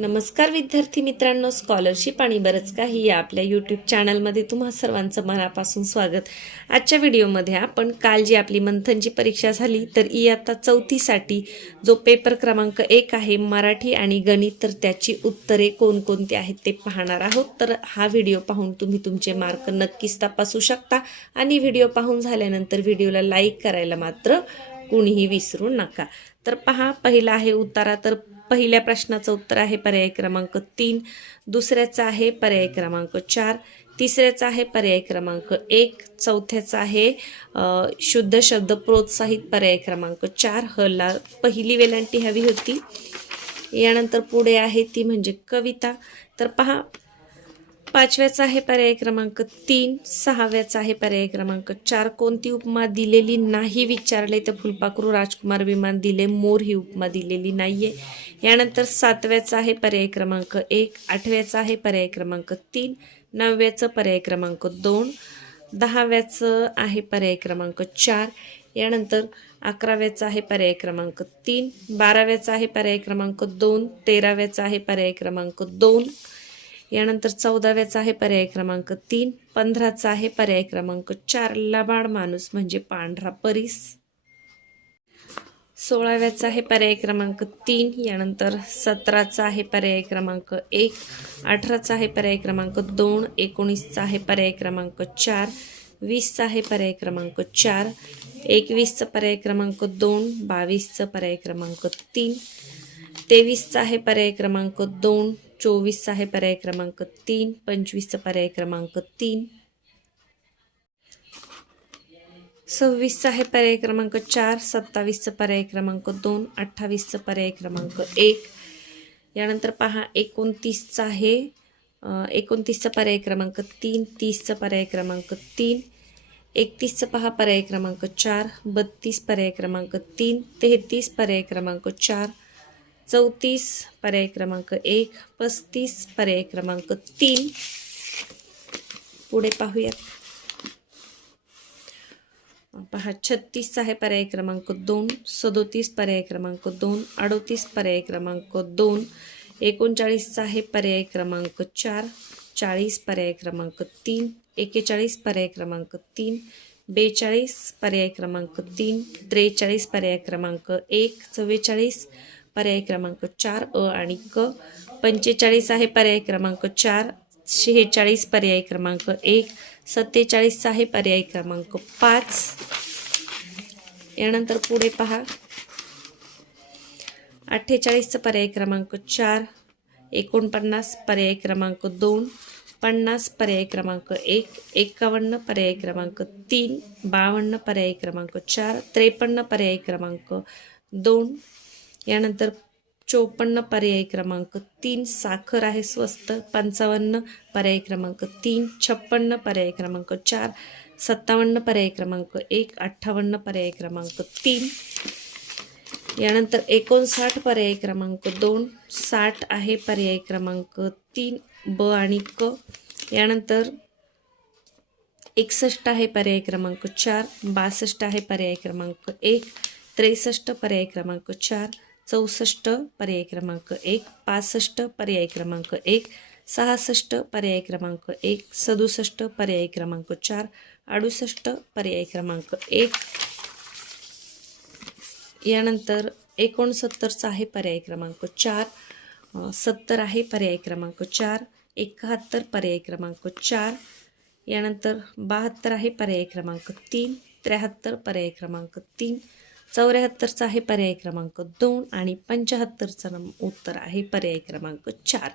नमस्कार विद्यार्थी मित्रांनो स्कॉलरशिप आणि बरंच काही या आपल्या यूट्यूब चॅनलमध्ये तुम्हा सर्वांचं मनापासून स्वागत. आजच्या व्हिडिओमध्ये आपण काल जी आपली मंथनची परीक्षा झाली तर इयत्ता चौथीसाठी जो पेपर क्रमांक एक आहे मराठी आणि गणित तर त्याची उत्तरे कोणकोणती आहेत ते पाहणार आहोत. तर हा व्हिडिओ पाहून तुम्ही तुमचे मार्क नक्कीच तपासू शकता आणि व्हिडिओ पाहून झाल्यानंतर व्हिडिओला लाईक करायला मात्र कुणीही विसरू नका. तर पहा पहिला आहे उतारा तर पहिल्या प्रश्नाचं उत्तर आहे पर्याय क्रमांक तीन दुसऱ्याचा आहे पर्याय क्रमांक चार तिसऱ्याचा आहे पर्याय क्रमांक एक चौथ्याचा आहे शुद्ध शब्द प्रोत्साहित पर्याय क्रमांक चार. हला पहिली वेलांटी हवी होती. यानंतर पुढे आहे ती म्हणजे कविता. तर पहा पाचव्याचा आहे पर्याय क्रमांक तीन सहाव्याचा आहे पर्याय क्रमांक चार. कोणती उपमा दिलेली नाही विचारले तर फुलपाखरू राजकुमार विमान दिले मोर ही उपमा दिलेली नाहीये. यानंतर सातव्याचा आहे पर्याय क्रमांक एक आठव्याचा आहे पर्याय क्रमांक तीन नवव्याचं पर्याय क्रमांक दोन दहाव्याचं आहे पर्याय क्रमांक चार. यानंतर अकराव्याचा आहे पर्याय क्रमांक तीन बाराव्याचा आहे पर्याय क्रमांक दोन तेराव्याचा आहे पर्याय क्रमांक दोन. यानंतर चौदाव्याचा आहे पर्याय क्रमांक तीन पंधराचा आहे पर्याय क्रमांक चार लबाड माणूस म्हणजे पांढरा परीस सोळाव्याचा आहे पर्याय क्रमांक तीन यानंतर सतराचा आहे पर्याय क्रमांक एक अठराचा आहे पर्याय क्रमांक दोन एकोणीसचा आहे पर्याय क्रमांक चार वीसचा आहे पर्याय क्रमांक चार एकवीसचा पर्याय क्रमांक दोन बावीसचा पर्याय क्रमांक तीन तेवीसचा आहे पर्याय क्रमांक दोन चोवीसचा आहे पर्याय क्रमांक तीन पंचवीसचा पर्याय क्रमांक तीन सव्वीसचा आहे पर्याय क्रमांक चार सत्तावीसचा पर्याय क्रमांक दोन अठ्ठावीसचा पर्याय क्रमांक एक यानंतर पहा एकोणतीसचा आहे एकोणतीसचा पर्याय क्रमांक तीन तीसचा पर्याय क्रमांक तीन एकतीसचा पहा पर्याय क्रमांक चार बत्तीस पर्याय क्रमांक तीन तेहतीस पर्याय क्रमांक चार चौतीस पर्याय क्रमांक एक पस्तीस पर्याय क्रमांक तीन पुढे पाहूयात पहा छत्तीसचा आहे पर्याय क्रमांक दोन सदोतीस पर्याय क्रमांक दोन अडोतीस पर्याय क्रमांक दोन एकोणचाळीसचा आहे पर्याय क्रमांक चार चाळीस पर्याय क्रमांक तीन एकेचाळीस पर्याय क्रमांक तीन बेचाळीस पर्याय क्रमांक तीन त्रेचाळीस पर्याय क्रमांक एक चव्वेचाळीस पर्याय क्रमांक चार अ आणि क पंचेचाळीस आहे पर्याय क्रमांक चार शेहेचाळीस पर्याय क्रमांक एक सत्तेचाळीसचा आहे पर्याय क्रमांक पाच यानंतर पुढे पहा अठ्ठेचाळीसचा पर्याय क्रमांक चार एकोणपन्नास पर्याय क्रमांक दोन पन्नास पर्याय क्रमांक एक एकावन्न पर्याय क्रमांक तीन बावन्न पर्याय क्रमांक चार त्रेपन्न पर्याय क्रमांक दोन यानंतर चोपन्न पर्याय क्रमांक तीन साखर आहे स्वस्त पंचावन्न पर्याय क्रमांक तीन छप्पन्न पर्याय क्रमांक चार सत्तावन्न पर्याय क्रमांक एक अठ्ठावन्न पर्याय क्रमांक तीन यानंतर एकोणसाठ पर्याय क्रमांक दोन साठ आहे पर्याय क्रमांक तीन ब आणि क यानंतर एकसष्ट आहे पर्याय क्रमांक चार बासष्ट आहे पर्याय क्रमांक एक त्रेसष्ट पर्याय क्रमांक चार चौसष्ट पर्याय क्रमांक एक पासष्ट पर्याय क्रमांक एक सहासष्ट पर्याय क्रमांक एक सदुसष्ट पर्याय क्रमांक चार अडुसष्ट पर्याय क्रमांक एक यानंतर एकोणसत्तरचा आहे पर्याय क्रमांक चार सत्तर आहे पर्याय क्रमांक चार एकाहत्तर पर्याय क्रमांक चार यानंतर बहात्तर आहे पर्याय क्रमांक तीन त्र्याहत्तर पर्याय क्रमांक तीन चौऱ्याहत्तरचा आहे पर्याय क्रमांक दोन आणि पंच्याहत्तरचं नम उत्तर आहे पर्याय क्रमांक चार.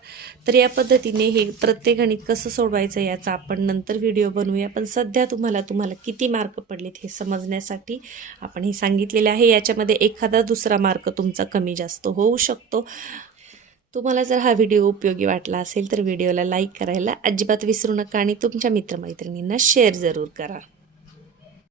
तर या पद्धतीने हे प्रत्येक गणित कसं सोडवायचं याचा आपण नंतर व्हिडिओ बनवूया. पण सध्या तुम्हाला तुम्हाला किती मार्क पडलेत हे समजण्यासाठी आपण हे सांगितलेले आहे. याच्यामध्ये एखादा दुसरा मार्क तुमचा कमी जास्त होऊ शकतो. तुम्हाला जर हा व्हिडिओ उपयोगी वाटला असेल तर व्हिडिओला लाईक करायला अजिबात विसरू नका आणि तुमच्या मित्रमैत्रिणींना शेअर जरूर करा.